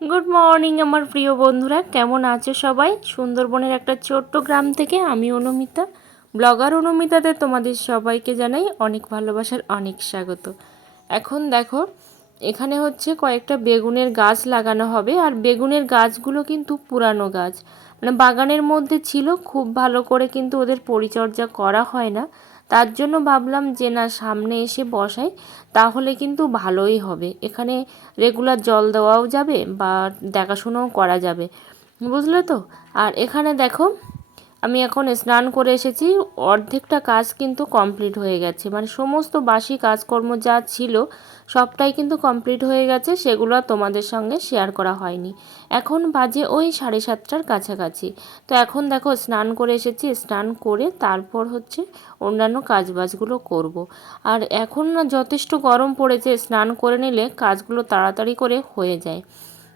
Good morning আমার প্রিয় বন্ধুরা। কেমন আছে সবাই? সুন্দরবনের একটা ছোট্ট গ্রাম থেকে আমি অনুমিতা। ব্লগার অনুমিতাতে তোমাদের সবাইকে জানাই অনেক ভালোবাসার অনেক স্বাগত। এখন দেখো, এখানে হচ্ছে কয়েকটা বেগুনের গাছ লাগানো হবে। আর বেগুনের গাছগুলো কিন্তু পুরানো গাছ। মানে বাগানের মধ্যে ছিল, খুব ভালো করে কিন্তু ওদের পরিচর্যা করা হয় না। তার জন্য ভাবলাম যে না, সামনে এসে বসাই, তাহলে কিন্তু ভালোই হবে। এখানে রেগুলার জল দেওয়াও যাবে বা দেখাশোনাও করা যাবে। বুঝলে তো? আর এখানে দেখো আমি এখন স্নান করে এসেছি। অর্ধেকটা কাজ কিন্তু কমপ্লিট হয়ে গেছে। মানে সমস্ত বাসি কাজকর্ম যা ছিল, সবটাই কিন্তু কমপ্লিট হয়ে গেছে। সেগুলো তোমাদের সঙ্গে শেয়ার করা হয়নি। এখন বাজে ওই সাড়ে সাতটার কাছাকাছি। তো এখন দেখো, স্নান করে এসেছি। স্নান করে তারপর হচ্ছে অন্যান্য কাজবাজগুলো করব। আর এখন না যথেষ্ট গরম পড়েছে, স্নান করে নিলে কাজগুলো তাড়াতাড়ি করে হয়ে যায়।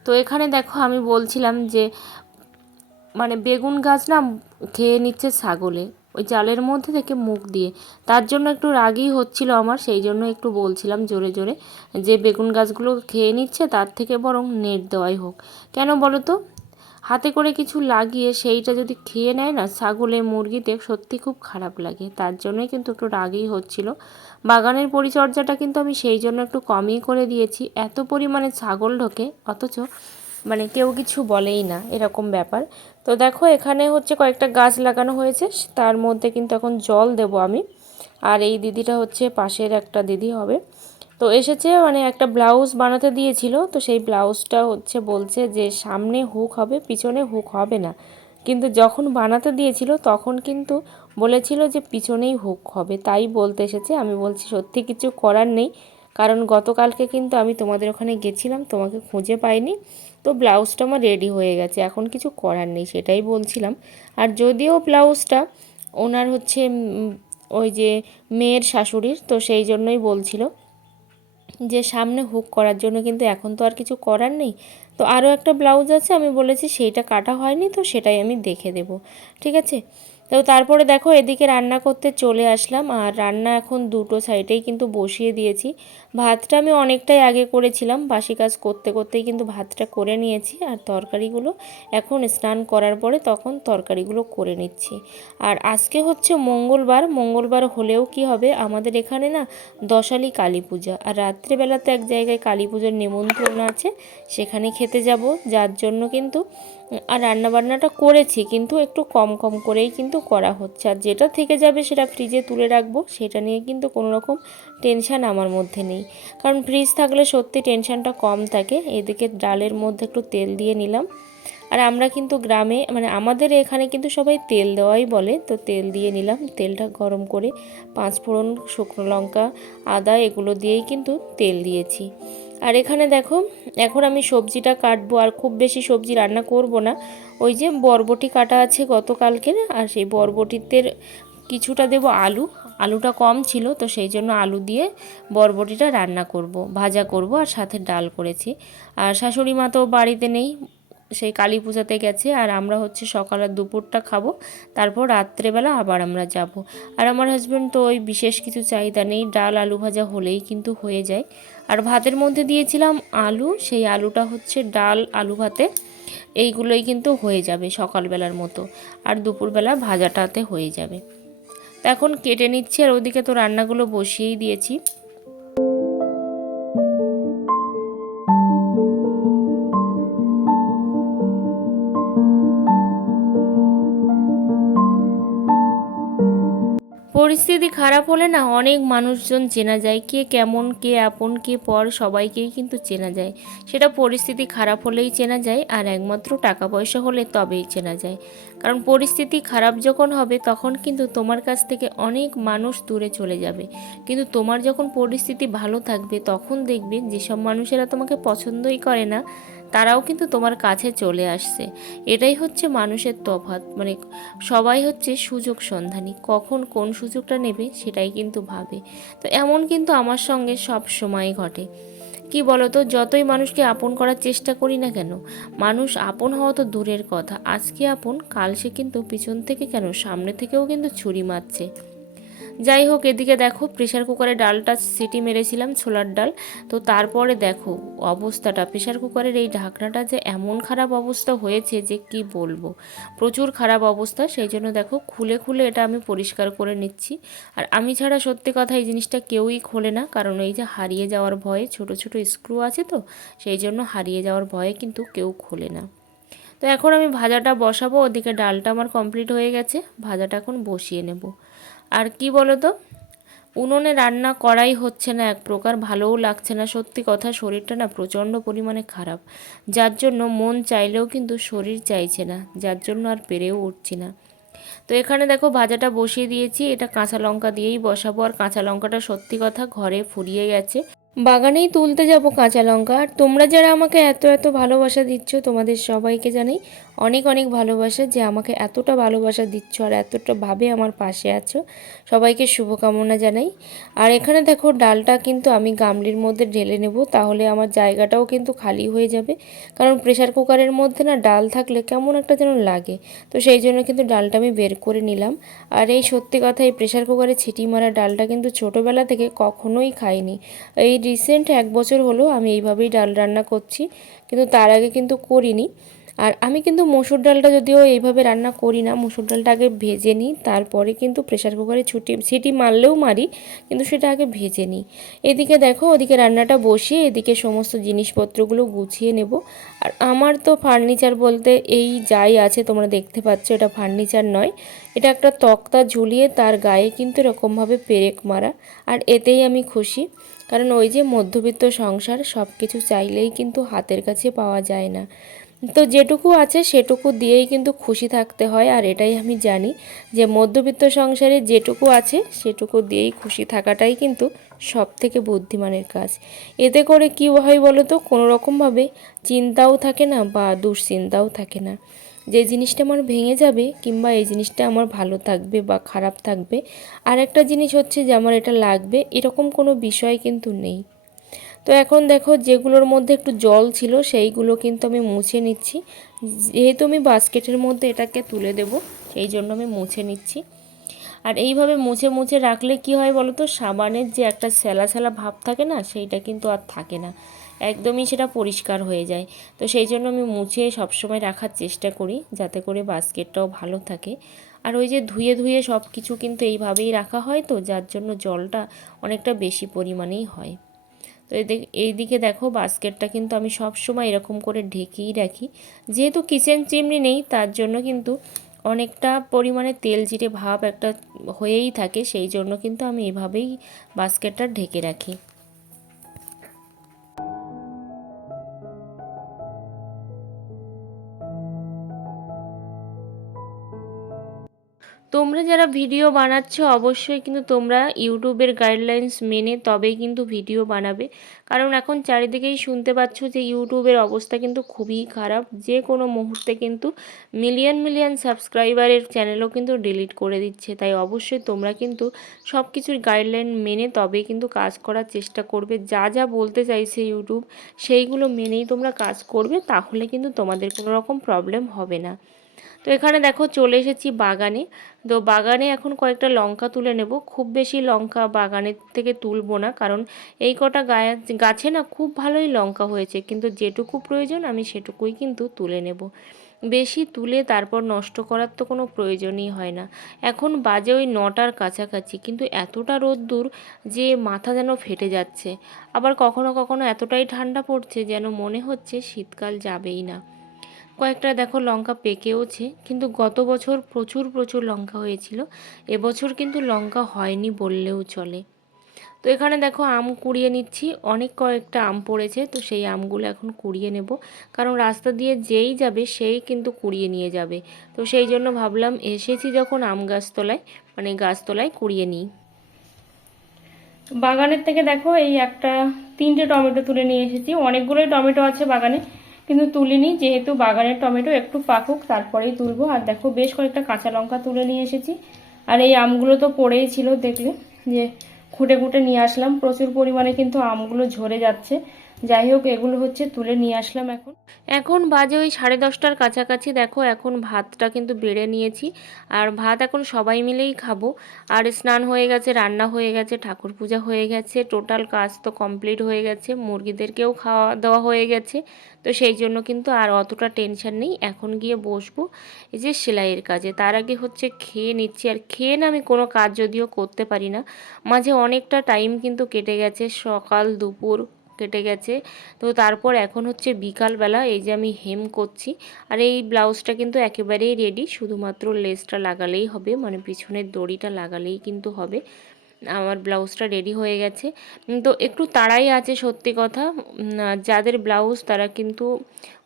তো এখানে দেখো আমি বলছিলাম যে মানে বেগুন গাছ না খেয়ে নিচ্ছে ছাগলে। ওই জালের মধ্যে থেকে মুখ দিয়ে। তার জন্য একটু রাগই হচ্ছিল আমার, সেই জন্য একটু বলছিলাম জোরে জোরে যে বেগুন গাছগুলো খেয়ে নিচ্ছে, তার থেকে বরং নেট দেওয়াই হোক। কেন বলো তো? হাতে করে কিছু লাগিয়ে সেইটা যদি খেয়ে নেয় না, ছাগলে, মুরগিতে সত্যি খুব খারাপ লাগে। তার জন্যই কিন্তু একটু রাগই হচ্ছিল। বাগানের পরিচর্যাটা কিন্তু আমি সেই জন্য একটু কমই করে দিয়েছি। এত পরিমাণে ছাগল ঢোকে, অথচ মানে কেউ কিছু বলেই না, এরকম ব্যাপার। তো দেখো, এখানে হচ্ছে কয়েকটা গাছ লাগানো হয়েছে, তার মধ্যে কিন্তু এখন জল দেব আমি। আর এই দিদিটা হচ্ছে পাশের একটা দিদি হবে। তো এসেছে মানে একটা ব্লাউজ বানাতে দিয়েছিল, তো সেই ব্লাউজটা হচ্ছে বলছে যে সামনে হুক হবে, পিছনে হুক হবে না। কিন্তু যখন বানাতে দিয়েছিল, তখন কিন্তু বলেছিল যে পিছনেই হুক হবে, তাই বলতে এসেছে। আমি বলছি, সত্যি কিছু করার নেই কারণ গতকালকে কিন্তু আমি তোমাদের ওখানে গেছিলাম, তোমাকে খুঁজে পাইনি। তো ব্লাউজটা আমার রেডি হয়ে গেছে, এখন কিছু করার নেই, সেটাই বলছিলাম। আর যদিও ব্লাউজটা ওনার হচ্ছে ওই যে মেয়ের শাশুড়ির, তো সেই জন্যই বলছিল যে সামনে হুক করার জন্য, কিন্তু এখন তো আর কিছু করার নেই। তো আরও একটা ব্লাউজ আছে, আমি বলেছি সেইটা কাটা হয়নি, তো সেটাই আমি দেখে দেব, ঠিক আছে? তো তারপরে দেখো এদিকে রান্না করতে চলে আসলাম, আর রান্না এখন দুটো সাইডেই কিন্তু বসিয়ে দিয়েছি। ভাতটা আমি অনেকটাই আগে করেছিলাম, বাসি কাজ করতে করতেই কিন্তু ভাতটা করে নিয়েছি আর তরকারিগুলো এখন স্নান করার পরে তখন তরকারিগুলো করে নিচ্ছি। আর আজকে হচ্ছে মঙ্গলবার মঙ্গলবার হলেও কি হবে? আমাদের এখানে না দশালি কালী পূজা আর রাত্রেবেলাতে এক জায়গায় কালী পুজোর নিমন্ত্রণ আছে, সেখানে খেতে যাব। যার জন্য কিন্তু, আর রান্নাবান্নাটা করেছি কিন্তু একটু কম কম করেই কিন্তু করা হচ্ছে। আর যেটা থেকে যাবে সেটা ফ্রিজে তুলে রাখব, সেটা নিয়ে কিন্তু কোনো রকম টেনশান আমার মধ্যে নেই। কারণ ফ্রিজ থাকলে সত্যি টেনশানটা কম থাকে। এদিকে ডালের মধ্যে একটু তেল দিয়ে নিলাম। আর আমরা কিন্তু গ্রামে মানে আমাদের এখানে কিন্তু সবাই তেল দেওয়াই বলে। তো তেল দিয়ে নিলাম। তেলটা গরম করে পাঁচ ফোড়ন শুকনো লঙ্কা, আদা, এগুলো দিয়েই কিন্তু তেল দিয়েছি। আর এখানে দেখো, এখন আমি সবজিটা কাটবো। আর খুব বেশি সবজি রান্না করব না। ওই যে বরবটি কাটা আছে গতকালকের, আর সেই বরবটিতে কিছুটা দেব আলু। আলুটা কম ছিল, তো সেই জন্য আলু দিয়ে বরবটিটা রান্না করব। ভাজা করব আর সাথে ডাল করেছি। আর শাশুড়ি মা তো বাড়িতে নেই, সেই কালী পূজাতে গেছে। আর আমরা হচ্ছে সকাল আর দুপুরটা খাব, তারপর রাত্রেবেলা আবার আমরা যাব। আর আমার হাজব্যান্ড তো ওই বিশেষ কিছু চাহিদা নেই, ডাল আলু ভাজা হলেই কিন্তু হয়ে যায়। আর ভাতের মধ্যে দিয়েছিলাম আলু, সেই আলুটা হচ্ছে ডাল, আলু ভাতে, এইগুলোই কিন্তু হয়ে যাবে সকালবেলার মতো। আর দুপুরবেলা ভাজাটাতে হয়ে যাবে। তো এখন কেটে নিচ্ছি আর ওদিকে তো রান্নাগুলো বসিয়েই দিয়েছি। পরিস্থিতি খারাপ হলে না অনেক মানুষজন চেনা যায়, কে কেমন, কে আপন, কে পর, সবাইকেই কিন্তু চেনা যায়। সেটা পরিস্থিতি খারাপ হলেই চেনা যায় আর একমাত্র টাকা পয়সা হলে তবেই চেনা যায়। কারণ পরিস্থিতি খারাপ যখন হবে তখন কিন্তু তোমার কাছ থেকে অনেক মানুষ দূরে চলে যাবে। কিন্তু তোমার যখন পরিস্থিতি ভালো থাকবে তখন দেখবে যেসব মানুষেরা তোমাকে পছন্দই করে না। তারাও কিন্তু তোমার কাছে চলে আসছে। এটাই হচ্ছে মানুষের তফাৎ। মানে সবাই হচ্ছে সুযোগ সন্ধানী। কখন কোন সুযোগটা নেবে সেটাই কিন্তু ভাবে। তো এমন কিন্তু আমার সঙ্গে সব সময় ঘটে। কি বলতো? যতই মানুষকে আপন করার চেষ্টা করি না কেন, মানুষ আপন হওয়া তো দূরের কথা। আজকে আপন, কাল সে কিন্তু পিছন থেকে কেন, সামনে থেকেও কিন্তু ছুরি মারছে। যাই হোক, এদিকে দেখো প্রেশার কুকারে ডালটা সিটি মেরেছিলাম, ছোলার ডাল। তো তারপরে দেখো, অবস্থাটা প্রেশার কুকারের এই ঢাকনাটা যে এমন খারাপ অবস্থা হয়েছে যে কি বলব? প্রচুর খারাপ অবস্থা, সেই জন্য দেখো, খুলে খুলে এটা আমি পরিষ্কার করে নিচ্ছি। আর আমি ছাড়া সত্যি কথা এই জিনিসটা কেউই খোলে না, কারণ এই যে হারিয়ে যাওয়ার ভয়ে ছোট ছোট স্ক্রু আছে তো, সেই জন্য হারিয়ে যাওয়ার ভয়ে কিন্তু কেউ খোলে না। তো এখন আমি ভাজাটা বসাবো, ওদিকে ডালটা আমার কমপ্লিট হয়ে গেছে, ভাজাটা এখন বসিয়ে নেব। আর কি বলো তো উনুনে রান্না করাই হচ্ছে না এক প্রকার, ভালোও লাগছে না। সত্যি কথা, শরীরটা না প্রচণ্ড পরিমাণে খারাপ। যার জন্য মন চাইলেও কিন্তু শরীর চাইছে না, যার জন্য আর পেরেও উঠছি না। তো এখানে দেখো ভাজাটা বসিয়ে দিয়েছি, এটা কাঁচা লঙ্কা দিয়েই বসাবো। আর কাঁচা লঙ্কাটা সত্যি কথা ঘরে ফুরিয়ে গেছে। বাগানেই তুলতে যাব কাঁচা লঙ্কা। আর তোমরা যারা আমাকে এত এত ভালোবাসা দিচ্ছ, তোমাদের সবাইকে জানাই অনেক অনেক ভালোবাসা যে আমাকে এতটা ভালোবাসা দিচ্ছ আর এতটা ভাবে আমার পাশে আছো। সবাইকে শুভকামনা জানাই। আর এখানে দেখো ডালটা কিন্তু আমি গামলির মধ্যে ঢেলে নেব, তাহলে আমার জায়গাটাও কিন্তু খালি হয়ে যাবে। কারণ প্রেশার কুকারের মধ্যে না ডাল থাকলে কেমন একটা যেন লাগে। তো সেই জন্য কিন্তু ডালটা আমি বের করে নিলাম। আর এই সত্যি কথা, এই প্রেশার কুকারে ছিটি মারা ডালটা কিন্তু ছোটোবেলা থেকে কখনোই খাইনি। এই রিসেন্ট এক বছর হলো আমি এইভাবেই ডাল রান্না করছি কিন্তু তার আগে কিন্তু করিনি। আর আমি কিন্তু মসুর ডালটা যদিও এইভাবে রান্না করি না, মসুর ডালটা আগে ভেজে নিই, তারপরে কিন্তু প্রেশার কুকারে ছুটি, সিটি মারলেও মারি, কিন্তু সেটা আগে ভেজে নিই। এদিকে দেখো, ওদিকে রান্নাটা বসিয়ে এদিকে সমস্ত জিনিসপত্রগুলো গুছিয়ে নেব। আর আমার তো ফার্নিচার বলতে এই যাই আছে, তোমরা দেখতে পাচ্ছ এটা ফার্নিচার নয়। এটা একটা তক্তা ঝুলিয়ে তার গায়ে কিন্তু এরকমভাবে পেরেক মারা, আর এতেই আমি খুশি। কারণ ওই যে মধ্যবিত্ত সংসার সব কিছু চাইলেই কিন্তু হাতের কাছে পাওয়া যায় না। তো যেটুকু আছে সেটুকু দিয়েই কিন্তু খুশি থাকতে হয়, আর এটাই আমি জানি যে মধ্যবিত্ত সংসারে যেটুকু আছে সেটুকু দিয়েই খুশি থাকাটাই কিন্তু সব থেকে বুদ্ধিমানের কাজ। এতে করে কী হয় বলো তো? কোনো রকমভাবে চিন্তাও থাকে না বা দুশ্চিন্তাও থাকে না। যে জিনিসটা আমার ভেঙে যাবে কিংবা এই জিনিসটা আমার ভালো থাকবে বা খারাপ থাকবে আর একটা জিনিস হচ্ছে যে আমার এটা লাগবে, এরকম কোনো বিষয় কিন্তু নেই। তো এখন দেখো যেগুলোর মধ্যে একটু জল ছিল, সেইগুলো কিন্তু আমি মুছে নিচ্ছি। যেহেতু আমি বাস্কেটের মধ্যে এটাকে তুলে দেব, সেই জন্য আমি মুছে নিচ্ছি। আর এইভাবে মুছে মুছে রাখলে কি হয় বলো তো সাবানের যে একটা স্যালা স্যালা ভাব থাকে না, সেইটা কিন্তু আর থাকে না। একদমই সেটা পরিষ্কার হয়ে যায়। তো সেই জন্য আমি মুছে সবসময় রাখার চেষ্টা করি, যাতে করে বাস্কেটটাও ভালো থাকে। আর ওই যে ধুয়ে ধুয়ে সব কিছু কিন্তু এইভাবেই রাখা হয় তো, যার জন্য জলটা অনেকটা বেশি পরিমাণেই হয়। তো এইদিকে দেখো বাস্কেটটা কিন্তু আমি সব সময় এরকম করে ঢেকেই রাখি। যেহেতু কিচেন চিমনি নেই, তার জন্য কিন্তু অনেকটা পরিমাণে তেল জিরে ভাব একটা হয়েই থাকে, সেই জন্য কিন্তু আমি এভাবেই বাস্কেটটা ঢেকে রাখি। যারা ভিডিও বানাচ্ছ, অবশ্যই কিন্তু তোমরা ইউটিউবের গাইডলাইন্স মেনে তবেই কিন্তু ভিডিও বানাবে। কারণ এখন চারিদিকেই শুনতে পাচ্ছ যে ইউটিউবের অবস্থা কিন্তু খুবই খারাপ। যে কোনো মুহূর্তে কিন্তু মিলিয়ন মিলিয়ন সাবস্ক্রাইবারের চ্যানেলও কিন্তু ডিলিট করে দিচ্ছে। তাই অবশ্যই তোমরা কিন্তু সব কিছুর গাইডলাইন মেনে তবেই কিন্তু কাজ করার চেষ্টা করবে। যা যা বলতে চাইছে ইউটিউব, সেইগুলো মেনেই তোমরা কাজ করবে, তাহলে কিন্তু তোমাদের কোনো রকম প্রবলেম হবে না। তো এখানে দেখো চলে এসেছি বাগানে। তো বাগানে এখন কয়েকটা লঙ্কা তুলে নেব। খুব বেশি লঙ্কা বাগানের থেকে তুলবো না, কারণ এই কটা গাছে না খুব ভালোই লঙ্কা হয়েছে, কিন্তু যেটুকু প্রয়োজন আমি সেটুকুই কিন্তু তুলে নেব। বেশি তুলে তারপর নষ্ট করার তো কোনো প্রয়োজনই হয় না। এখন বাজে ওই নটার কাছাকাছি, কিন্তু এতটা রোদ্দুর যে মাথা যেন ফেটে যাচ্ছে। আবার কখনো কখনো এতটাই ঠান্ডা পড়ছে যেন মনে হচ্ছে শীতকাল যাবেই না। কয়েকটা দেখো লঙ্কা পেকেওছে, কিন্তু গত বছর প্রচুর প্রচুর লঙ্কা হয়েছিল। এবছর কিন্তু লঙ্কা হয়নি বললেও চলে। তো এখানে দেখো আম কুড়িয়ে নিচ্ছি, অনেক কয়েকটা আম পড়েছে, তো সেই আমগুলো এখন কুড়িয়ে নেব। কারণ রাস্তা দিয়ে যেই যাবে সেই কিন্তু কুড়িয়ে নিয়ে যাবে। তো সেই জন্য ভাবলাম এসেছি যখন আম গাছতলায় মানে গাছতলায় কুড়িয়ে নিই। বাগানের থেকে দেখো এই একটা তিনটে টমেটো তুলে নিয়ে এসেছি। অনেকগুলোই টমেটো আছে বাগানে। কিন্তু তুলিনি, যেহেতু বাগানের টমেটো একটু পাকুক, তারপরেই তুলবো। আর দেখো, বেশ কয়েকটা কাঁচা লঙ্কা তুলে নিয়ে এসেছি। আর এই আমগুলো তো পড়েই ছিল দেখলে, যে খুঁটে খুঁটে নিয়ে আসলাম। প্রচুর পরিমাণে কিন্তু আমগুলো ঝরে যাচ্ছে। যাই হোক, এগুলো হচ্ছে তুলে নিয়ে আসলাম এখন। এখন বাজে ওই সাড়ে দশটার কাছাকাছি। দেখো, এখন ভাতটা কিন্তু বেড়ে নিয়েছি। আর ভাত এখন সবাই মিলেই খাব। আর স্নান হয়ে গেছে, রান্না হয়ে গেছে, ঠাকুর পূজা হয়ে গেছে। টোটাল কাজ তো কমপ্লিট হয়ে গেছে। মুরগিদেরকেও খাওয়া দাওয়া হয়ে গেছে। তো সেই জন্য কিন্তু আর অতটা টেনশন নেই। এখন গিয়ে বসবো এই যে সেলাইয়ের কাজে। তার আগে হচ্ছে খেয়ে নিচ্ছি। আর খেয়ে না আমি কোনো কাজ যদিও করতে পারি না। মাঝে অনেকটা টাইম কিন্তু কেটে গেছে। সকাল, দুপুর কেটে গেছে। তো তারপর এখন হচ্ছে বিকালবেলা এই যে আমি হেম করছি। আর এই ব্লাউজটা কিন্তু একেবারেই রেডি শুধুমাত্র লেসটা লাগালেই হবে মানে পিছনের দড়িটা লাগালেই কিন্তু হবে। আমার ব্লাউজটা রেডি হয়ে গেছে। তো একটু তাড়াই আছে সত্যি কথা। যাদের ব্লাউজ তারা কিন্তু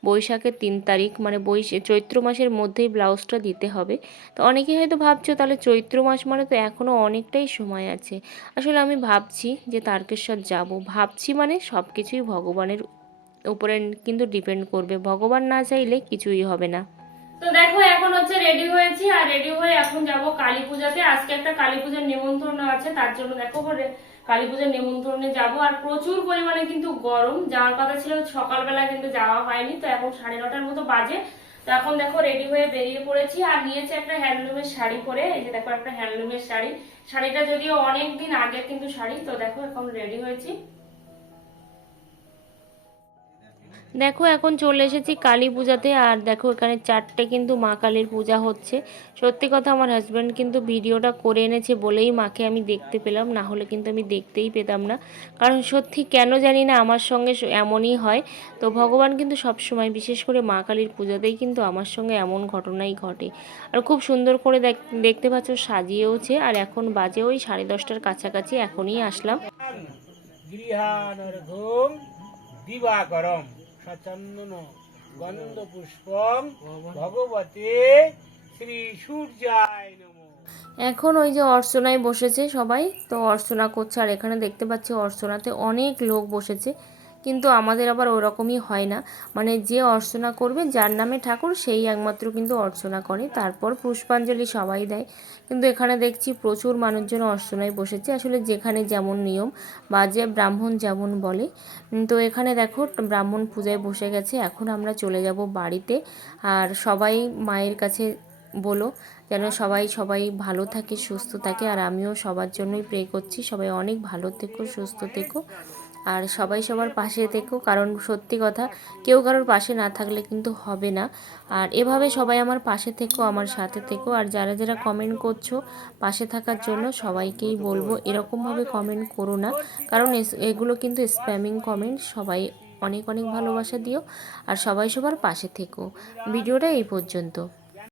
বৈশাখের তিন তারিখ মানে বৈশ, চৈত্র মাসের মধ্যেই ব্লাউজটা দিতে হবে। তো অনেকেই হয়তো ভাবছ, তাহলে চৈত্র মাস মানে তো এখনও অনেকটাই সময় আছে। আসলে আমি ভাবছি যে তারকেশ্বর যাব। ভাবছি মানে সব কিছুই ভগবানের উপরে কিন্তু ডিপেন্ড করবে। ভগবান না চাইলে কিছুই হবে না। তো দেখো, এখন হচ্ছে রেডি হয়েছি আর রেডি হয়ে এখন যাব কালী পূজাতে। আজকে একটা কালী পূজার নেমন্ত্রণ আছে, তার জন্য দেখো কালী পূজার নেমন্ত্রণে যাব। আর প্রচুর পরিমাণে কিন্তু গরম, যাওয়ার কথা ছিল সকালবেলা কিন্তু যাওয়া হয়নি, তো এখন সাড়ে নটার মতো বাজে। তো এখন দেখো রেডি হয়ে বেরিয়ে পড়েছি আর নিয়েছি একটা হ্যান্ডলুমের শাড়ি পরে। এই যে দেখো একটা হ্যান্ডলুমের শাড়ি। শাড়িটা যদিও অনেক দিন আগের কিন্তু শাড়ি, তো দেখো এখন রেডি হয়েছি। দেখো, এখন চলে এসেছি কালী পূজাতে। আর দেখো, এখানে চারটে কিন্তু মা কালীর পূজা হচ্ছে। সত্যি কথা, আমার হাজব্যান্ড কিন্তু ভিডিওটা করে এনেছে বলেই মাকে আমি দেখতে পেলাম। না হলে কিন্তু আমি দেখতেই পেতাম না। কারণ সত্যি কেন জানি না, আমার সঙ্গে এমনই হয়। তো ভগবান কিন্তু সব সময় বিশেষ করে মা কালীর পূজাতেই কিন্তু আমার সঙ্গে এমন ঘটনাই ঘটে। আর খুব সুন্দর করে দেখ- দেখতে পাচ্ছ, সাজিয়েওছে। আর এখন বাজে ওই সাড়ে দশটার কাছাকাছি, এখনই আসলাম। গৃহানর্ঘম দিবাকরম। সচন্দন গন্ধ পুষ্পম ভগবতে শ্রী সূর্যায় নম। এখন ওই যে অর্চনায় বসেছে সবাই তো অর্চনা করছে আর এখানে দেখতে পাচ্ছি অর্চনাতে অনেক লোক বসেছে। কিন্তু আমাদের আবার ওরকমই হয় না। মানে যে অর্চনা করবে, যার নামে ঠাকুর, সেই একমাত্র কিন্তু অর্চনা করে। তারপর পুষ্পাঞ্জলি সবাই দেয়। কিন্তু এখানে দেখছি প্রচুর মানুষজন অর্চনায় বসেছে। আসলে যেখানে যেমন নিয়ম, বা যে ব্রাহ্মণ যেমন বলে। তো এখানে দেখো, ব্রাহ্মণ পূজায় বসে গেছে। এখন আমরা চলে যাব বাড়িতে। আর সবাই মায়ের কাছে বলো, যেন সবাই সবাই ভালো থাকে, সুস্থ থাকে। আর আমিও সবার জন্যই প্রে করছি। সবাই অনেক ভালো থেকো, সুস্থ থেকো। আর সবাই সবার পাশে থেকো, কারণ সত্যি কথা, কেউ কারোর পাশে না থাকলে কিন্তু হবে না। আর এভাবে সবাই আমার পাশে থেকো, আমার সাথে থেকো, আর যারা যারা কমেন্ট করছ পাশে থাকার জন্য সবাইকেই বলব এরকমভাবে কমেন্ট করো না। কারণ এগুলো কিন্তু স্প্যামিং কমেন্ট সবাই অনেক অনেক ভালোবাসা দিও, আর সবাই সবার পাশে থেকো। ভিডিওটা এই পর্যন্ত।